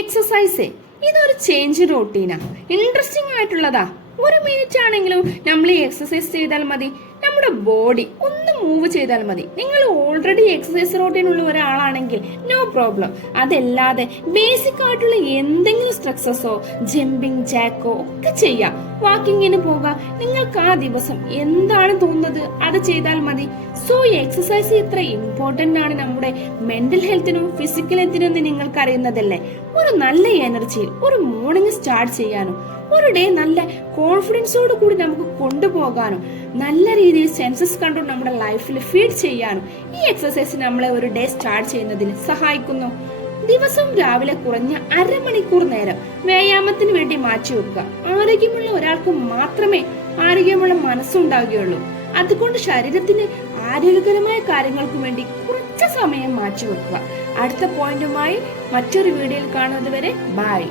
Exercise ഇതൊരു change റൂട്ടീനാ, interesting ആയിട്ടുള്ളതാ. 1 minute ആണെങ്കിലും നമ്മൾ ഈ എക്സസൈസ് ചെയ്താൽ മതി. നമ്മുടെ ബോഡി ഒന്ന് മൂവ് ചെയ്താൽ മതി. നിങ്ങൾ ഓൾറെഡി എക്സസൈസ് റൂട്ടീൻ ഉള്ള ഒരാളാണെങ്കിൽ നോ പ്രോബ്ലം. അതല്ലാതെ ബേസിക് ആയിട്ടുള്ള എന്തെങ്കിലും സ്ട്രെക്സസോ ജമ്പിങ് ജാക്കോ ഒക്കെ ചെയ്യാം. വാക്കിങ്ങിന് പോകാം. നിങ്ങൾക്ക് ആ ദിവസം എന്താണ് തോന്നുന്നത് അത് ചെയ്താൽ മതി. സോ എക്സസൈസ് ഇത്ര ഇമ്പോർട്ടന്റ് ആണ് നമ്മുടെ മെന്റൽ ഹെൽത്തിനും ഫിസിക്കൽ ഹെൽത്തിനും എന്ന് നിങ്ങൾക്ക് അറിയുന്നതല്ലേ. ഒരു നല്ല എനർജിയിൽ ഒരു മോർണിംഗ് സ്റ്റാർട്ട് ചെയ്യാനും ഒരു ഡേ നല്ല കോൺഫിഡൻസോട് കൂടി നമുക്ക് കൊണ്ടുപോകാനും നല്ല രീതിയിൽ സെൻസസ് കൺട്രോൾ നമ്മുടെ ലൈഫിൽ ഫീഡ് ചെയ്യാനും ഈ എക്സസൈസ് നമ്മളെ ഒരു ഡേ സ്റ്റാർട്ട് ചെയ്യുന്നതിന് സഹായിക്കുന്നു. ദിവസവും രാവിലെ കുറഞ്ഞ അരമണിക്കൂർ നേരം വ്യായാമത്തിന് വേണ്ടി മാറ്റിവെക്കുക. ആരോഗ്യമുള്ള ഒരാൾക്ക് മാത്രമേ ആരോഗ്യമുള്ള മനസ്സുണ്ടാകുകയുള്ളൂ. അതുകൊണ്ട് ശരീരത്തിന് ആരോഗ്യകരമായ കാര്യങ്ങൾക്ക് വേണ്ടി കുറച്ച് സമയം മാറ്റിവെക്കുക. അടുത്ത പോയിന്റുമായി മറ്റൊരു വീഡിയോയിൽ കാണുന്നത് വരെ ബൈ.